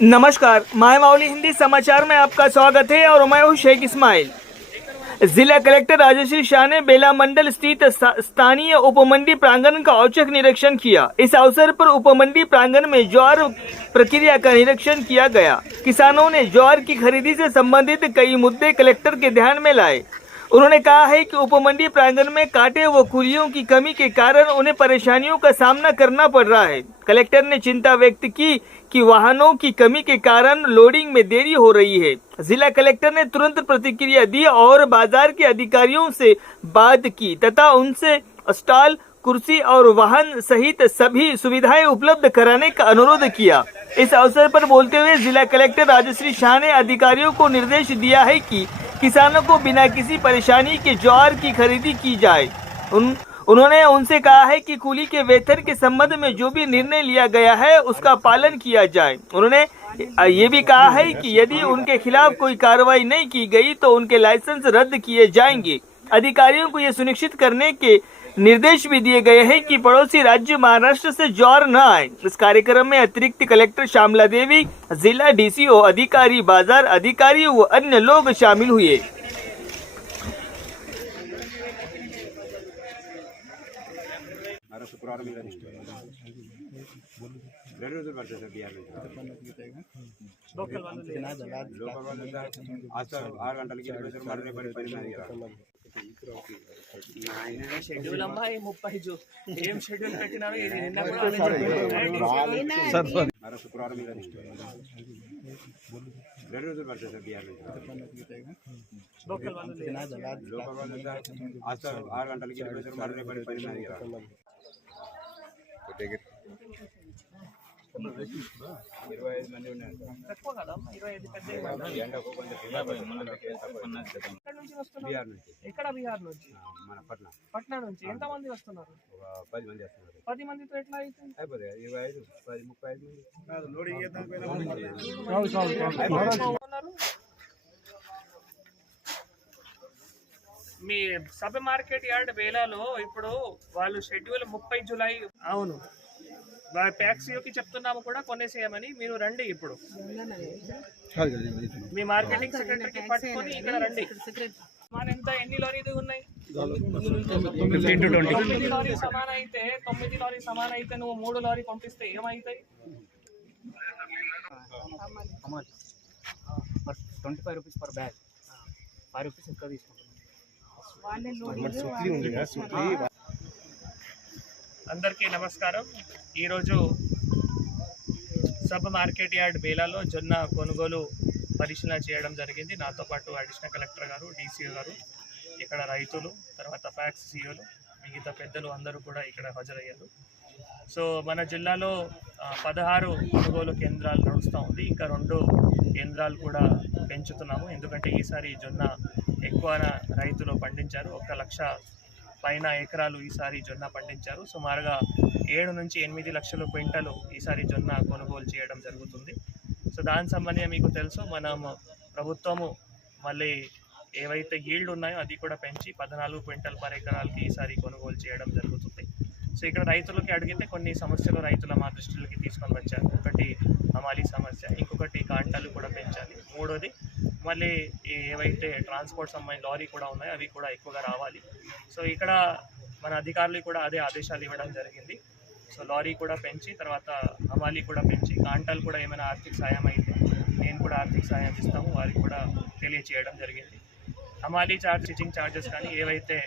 नमस्कार, मायमावली हिंदी समाचार में आपका स्वागत है और मैं हूं शेख इस्माइल। जिला कलेक्टर राजश्री शाह ने बेला मंडल स्थित स्थानीय उपमंडी प्रांगण का औचक निरीक्षण किया। इस अवसर पर उपमंडी प्रांगण में ज्वार प्रक्रिया का निरीक्षण किया गया। किसानों ने ज्वार की खरीदी से संबंधित कई मुद्दे कलेक्टर के ध्यान में लाए। उन्होंने कहा है कि उपमंडी प्रांगण में कांटे व कुलियों की कमी के कारण उन्हें परेशानियों का सामना करना पड़ रहा है। कलेक्टर ने चिंता व्यक्त की कि वाहनों की कमी के कारण लोडिंग में देरी हो रही है। जिला कलेक्टर ने तुरंत प्रतिक्रिया दी और बाजार के अधिकारियों से बात की तथा उनसे स्टॉल, कुर्सी और वाहन सहित सभी सुविधाएं उपलब्ध कराने का अनुरोध किया। इस अवसर पर बोलते हुए जिला कलेक्टर राजश्री शाह ने अधिकारियों को निर्देश दिया है कि किसानों को बिना किसी परेशानी के ज्वार की खरीदी की जाए। उन्होंने उनसे कहा है कि कुली के वेतन के संबंध में जो भी निर्णय लिया गया है उसका पालन किया जाए। उन्होंने ये भी कहा है कि यदि उनके खिलाफ कोई कार्रवाई नहीं की गई तो उनके लाइसेंस रद्द किए जाएंगे। अधिकारियों को ये सुनिश्चित करने के निर्देश भी दिए गए हैं कि पड़ोसी राज्य महाराष्ट्र से ज्वार न आए। इस कार्यक्रम में अतिरिक्त कलेक्टर श्यामला देवी, जिला डीसीओ अधिकारी, बाजार अधिकारी व अन्य लोग शामिल हुए। షెడ్యూల్ అమ్మా 30 జూ ఏం షెడ్యూల్ పెట్టినారో ఇది నిన్న కూడా శుక్రవారం రోజులు పడుతుంది సార్ బిఆర్ లోకల్ వాళ్ళు 6 గంటలకి 25 మంది ఉన్నారు తక్కువ కదా 25 పెద్ద ఎక్కడ బీహార్ నుంచి మన పట్నా నుంచి ఎంత మంది వస్తున్నారు 10 మంది వస్తున్నారు 10 మందితో ఎట్లా అవుతుంది అయిపోతుంది 25 10 35 లోడింగ్ మీ సబ్ మార్కెట్ యార్డ్ వేలాలో ఇప్పుడు వాళ్ళు షెడ్యూల్ 30 జూలై అవును ప్యాక్సీకి చెప్తున్నాము కూడా కొనేసేయమని మీరు రండి ఇప్పుడు మీ మార్కెటింగ్ సెక్రటరీకి పట్టుకొని ఇక్కడ రండి మన ఎంత ఎన్ని లారీలు ఉన్నాయి 9 లారీ సమానం అయితే 9 లారీ సమానం అయితే నువ్వు 3 లారీ పంపిస్తే ఏమవుతాయి 25 రూపీస్ పర్ బ్యాగ్ 5 రూపీస్ ఎక్కువ తీసుకుంటాం। అందరికీ నమస్కారం। ఈరోజు సబ్ మార్కెట్ యార్డ్ బేలాలో జొన్న కొనుగోలు పరిశీలన చేయడం జరిగింది। నాతో పాటు అడిషనల్ కలెక్టర్ గారు, డీసీఓ గారు, ఇక్కడ రైతులు, తర్వాత ప్యాక్స్ సీఓలు, మిగతా పెద్దలు అందరూ కూడా ఇక్కడ హాజరయ్యారు। సో మన జిల్లాలో 16 కొనుగోలు కేంద్రాలు నడుస్తూ ఉంది। ఇంకా 2 కేంద్రాలు కూడా పెంచుతున్నాము, ఎందుకంటే ఈసారి జొన్న ఎక్కువ రైతులు పండించారు। 1 లక్ష పైన ఎకరాలు ఈసారి జొన్న పండించారు। సుమారుగా 7 నుంచి 8 లక్షల క్వింటాలు ఈసారి జొన్న కొనుగోలు చేయడం జరుగుతుంది। సో దాని సంబంధించి మీకు తెలుసు, మనం ప్రభుత్వము మళ్ళీ ఏవైతే ఈల్డ్ ఉన్నాయో అది కూడా పెంచి 14 క్వింటల్ పర్ ఎకరాలకి ఈసారి కొనుగోలు చేయడం జరుగుతుంది। సో ఇక్కడ రైతులకి అడిగితే కొన్ని సమస్యలు రైతుల మా దృష్టిలోకి తీసుకొని వచ్చారు। ఒకటి హమాలీ సమస్య, ఇంకొకటి కాంటాలు కూడా పెంచాలి, మూడోది మళ్ళీ ఏవైతే ట్రాన్స్పోర్ట్ సంబంధించిన లారీ కూడా ఉన్నాయో అవి కూడా ఎక్కువగా రావాలి। సో ఇక్కడ మన అధికారులు కూడా అదే ఆదేశాలు ఇవ్వడం జరిగింది। సో లారీ కూడా పెంచి, తర్వాత హమాలీ కూడా పెంచి, కాంటాలు కూడా ఏమైనా ఆర్థిక సాయం అయితే నేను కూడా ఆర్థిక సాయం ఇస్తాము వారికి కూడా తెలియచేయడం జరిగింది। హమాలీ స్టిచ్చింగ్ ఛార్జెస్ కానీ ఏవైతే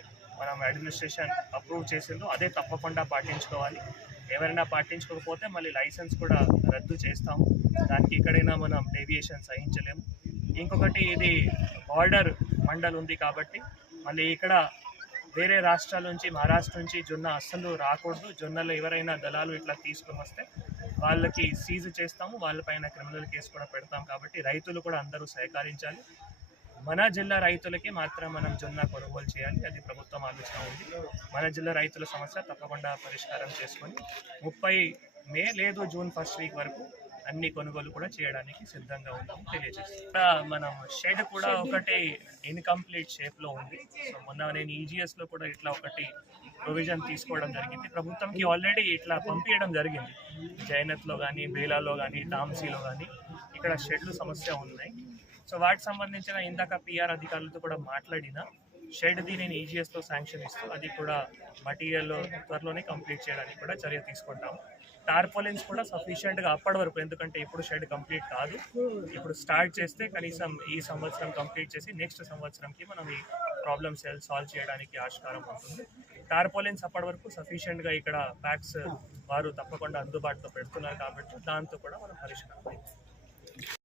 మనం అడ్మినిస్ట్రేషన్ అప్రూవ్ చేసిందో అదే తప్పకుండా పాటించుకోవాలి। ఎవరైనా పాటించకపోతే మళ్ళీ లైసెన్స్ కూడా రద్దు చేస్తాము, దానికి ఎక్కడైనా మనం డేవియేషన్ సహించలేము। ఇంకొకటి ఇది బార్డర్ మండల్ ఉంది కాబట్టి మళ్ళీ ఇక్కడ వేరే రాష్ట్రాల నుంచి, మహారాష్ట్ర నుంచి జొన్న అస్సలు రాకూడదు। జొన్నలు ఎవరైనా దళాలు ఇట్లా తీసుకుని వస్తే వాళ్ళకి సీజ్ చేస్తాము, వాళ్ళపైన క్రిమినల్ కేసు కూడా పెడతాం। కాబట్టి రైతులు కూడా అందరూ సహకరించాలి। మన జిల్లా రైతులకి మాత్రం మనం జొన్న కొనుగోలు చేయాలి, అది ప్రభుత్వం ఆలోచన ఉంది। మన జిల్లా రైతుల సమస్య తప్పకుండా పరిష్కారం చేసుకొని 30 మే లేదు జూన్ 1st వీక్ వరకు అన్ని కొనుగోలు కూడా చేయడానికి సిద్ధంగా ఉన్నాము తెలియజేస్తాం। మనం షెడ్ కూడా ఒకటి ఇన్కంప్లీట్ షేప్లో ఉంది। సో మొన్న నేను ఈజీఎస్లో కూడా ఇట్లా ఒకటి ప్రొవిజన్ తీసుకోవడం జరిగింది। ప్రభుత్వంకి ఆల్రెడీ ఇట్లా పంపించడం జరిగింది, జైనత్లో కానీ, బేలాలో కానీ, టామ్సీలో కానీ। ఇక్కడ షెడ్లు సమస్య ఉన్నాయి. సో వాటికి సంబంధించిన ఇందాక పిఆర్ అధికారులతో కూడా మాట్లాడిన షెడ్ది నేను ఈజీఎస్తో శాంక్షన్ ఇస్తూ అది కూడా మటీరియల్ త్వరలోనే కంప్లీట్ చేయడానికి కూడా చర్య తీసుకుంటాము. టార్పాలిన్స్ కూడా సఫిషియెంట్గా అప్పటి వరకు, ఎందుకంటే ఇప్పుడు షెడ్ కంప్లీట్ కాదు, ఇప్పుడు స్టార్ట్ చేస్తే కనీసం ఈ సంవత్సరం కంప్లీట్ చేసి నెక్స్ట్ సంవత్సరంకి మనం ఈ ప్రాబ్లమ్స్ సాల్వ్ చేయడానికి ఆస్కారం ఉంటుంది. టార్పాలిన్స్ అప్పటి వరకు సఫిషియెంట్గా ఇక్కడ ప్యాక్స్ వారు తప్పకుండా అందుబాటులో పెడుతున్నారు కాబట్టి దాంతో కూడా మనం పరిష్కారం